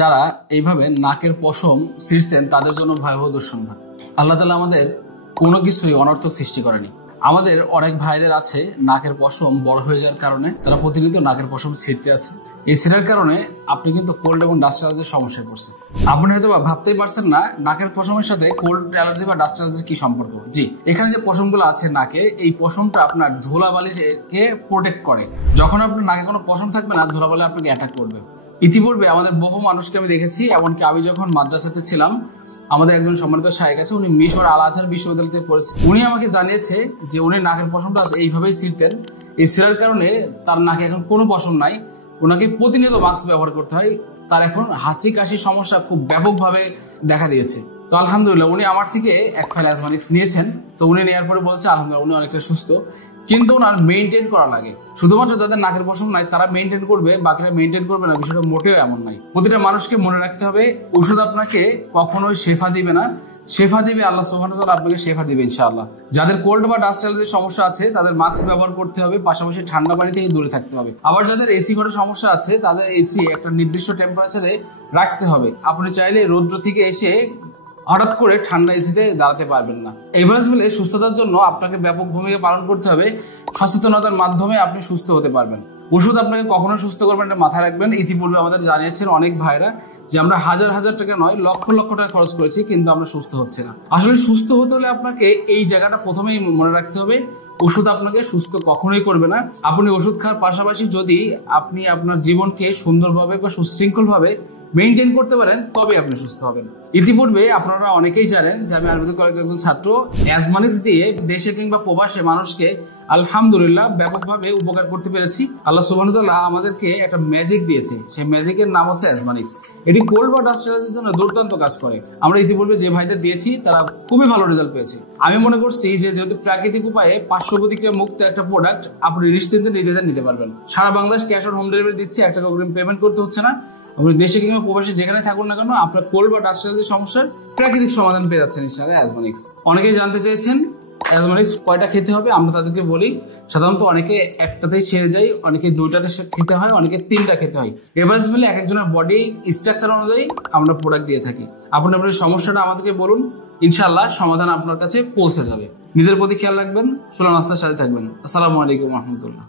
যারা এইভাবে নাকের পশম ছিঁড়ছেন তাদের জন্য ভয়াবহ দুঃসংবাদ। আল্লাহ তাআলা আমাদের কোনো কিছুই অনর্থক সৃষ্টি করেনি। আমাদের অনেক ভাইদের আছে নাকের পশম বড় হয়ে যাওয়ার কারণে তারা প্রতিনিয়ত নাকের পশম ছিঁড়তে আছে। এই ছিঁড়ার কারণে আপনি কিন্তু কোল্ড এবং ডাস্ট অ্যালার্জির সমস্যায় পড়ছেন। আপনি হয়তো ভাবতেই পারছেন না নাকের পশমের সাথে কোল্ড অ্যালার্জি বা ডাস্ট অ্যালার্জির কি সম্পর্ক। জি, এখানে যে পশমগুলো আছে নাকে, এই পশমটা আপনার ধুলাবালিকে প্রোটেক্ট করে। যখন আপনার নাকে কোনো পশম থাকবে না, ধুলাবালি আপনাকে অ্যাটাক করবে। ইতিপূর্বে আমাদের বহু মানুষকে আমি দেখেছি, এমনকি আমি যখন মাদ্রাসাতে ছিলাম, আমাদের একজন সম্মানিত শায়েখ আছে, উনি মিশর আল আজহার বিশ্ববিদ্যালয় থেকে পড়েছে। উনি আমাকে জানিয়েছে যে উনি নাকের পশমটা এইভাবেই ছিঁড়তেন। এই ছিঁড়ার কারণে তার নাকে এখন কোনো পশম নাই, ওনাকে প্রতিনিয়ত মাস্ক ব্যবহার করতে হয়। তার এখন হাঁচি কাশির সমস্যা খুব ব্যাপকভাবে দেখা দিয়েছে। তো আলহামদুলিল্লাহ উনি আমার থেকে এক ফাইল অ্যাজমানিক্স নিয়েছেন। তো উনি নেওয়ার পরে বলছে আলহামদুলিল্লাহ উনি অনেকটা সুস্থ, কিন্তু ওনার মেনটেন করা লাগে। শুধুমাত্র যাদের নাকের পশম নাই তারা মেনটেন করবে, বাকিরা মেনটেন করবে না, বিষয়টা মোটেও এমন নাই। প্রতিটা মানুষকে মনে রাখতে হবে ওষুধ আপনাকে কখনোই শেফা দিবে না, শেফা দিবে আল্লাহ সুবহানাহু ওয়া তাআলা, আপনাকে শেফা দিবে ইনশাআল্লাহ। যাদের কোল্ড বা ডাস্ট অ্যালার্জির সমস্যা আছে তাদের মাস্ক ব্যবহার করতে হবে, পাশাপাশি ঠান্ডা পানি থেকে দূরে থাকতে হবে। আবার যাদের এসি ঘরের সমস্যা আছে তাদের এসি একটা নির্দিষ্ট টেম্পারেচারে রাখতে হবে। আপনি চাইলে রৌদ্র থেকে এসে হঠাৎ করে ঠান্ডা এসিতে দাঁড়াতে পারবেন না। এভারেজ মিলে সুস্থতার জন্য আপনাকে ব্যাপক ভূমিকা পালন করতে হবে। সচেতনতার মাধ্যমে আপনি সুস্থ হতে পারবেন। ওষুধ আপনাকে কখনো সুস্থ করবেন এটা মাথায় রাখবেন। ইতিপূর্বে আমাদের জানিয়েছেন অনেক ভাইরা যে আমরা হাজার হাজার টাকা নয় লক্ষ লক্ষ টাকা খরচ করেছি, কিন্তু আমরা সুস্থ হচ্ছে না। আসলে সুস্থ হতে হলে আপনাকে এই জায়গাটা প্রথমেই মনে রাখতে হবে, ওষুধ আপনাকে সুস্থ কখনোই করবে না। আপনি ওষুধ খাওয়ার পাশাপাশি যদি আপনি আপনার জীবনকে সুন্দরভাবে বা সুশৃঙ্খলভাবে মেনটেন করতে পারেন তবে আপনি সুস্থ হবেন। ইতিপূর্বে আপনারা অনেকেই জানেন যে আমি আরবিতে কলেজের একজন ছাত্র। অ্যাজমানিক্স দিয়ে দেশে কিংবা প্রবাসে মানুষকে আলহামদুলিল্লাহ ব্যাপকভাবে উপকার করতে পেরেছি। আল্লাহ সুবহানাহু ওয়া তাআলা আমাদেরকে একটা ম্যাজিক দিয়েছে, সেই ম্যাজিকের নাম হচ্ছে অ্যাজমানিক্স। এটি কোল্ড বা ডাস্ট অ্যালার্জির জন্য দুর্দান্ত কাজ করে। আমরা ইতিপূর্বে যে ভাইদের দিয়েছি তারা খুবই ভালো রেজাল্ট পেয়েছে। আমি মনে করছি যে যেহেতু প্রাকৃতিক উপায়ে পার্শ্ব প্রতিক্রিয়া মুক্ত একটা প্রোডাক্ট, আপনি নিশ্চিন্তে নির্দ্বিধায় নিতে পারবেন। সারা Bangladesh cash on home delivery দিচ্ছি, 1 টাকা অগ্রিম পেমেন্ট করতে হচ্ছে না। আপনি দেশে কিংবা প্রবাসে যেখানে থাকুন না কেন আপনার কোল্ড বা ডাস্ট অ্যালার্জির সমস্যার প্রাকৃতিক সমাধান পেয়ে যাচ্ছেন ইনশাআল্লাহ অ্যাজমানিক্স। অনেকেই জানতে চেয়েছেন অ্যাজমানিক্স কয়টা খেতে হবে, আমরা তাদেরকে বলি সাধারণত অনেকে একটাতেই ছেড়ে যায়, অনেকে 2টাতে খেতে হয়, অনেকে 3টা খেতে হয়। এভারেজ মিলে এক একজনের বডি স্ট্রাকচার অনুযায়ী আমরা প্রোডাক্ট দিয়ে থাকি। আপনি আপনার সমস্যাটা আমাদেরকে বলুন, ইনশাআল্লাহ সমাধান আপনার কাছে পৌঁছে যাবে। নিজের প্রতি খেয়াল রাখবেন, সুলা নাস্তার সাথে থাকবেন। আসসালামু আলাইকুম ওয়া রাহমাতুল্লাহ।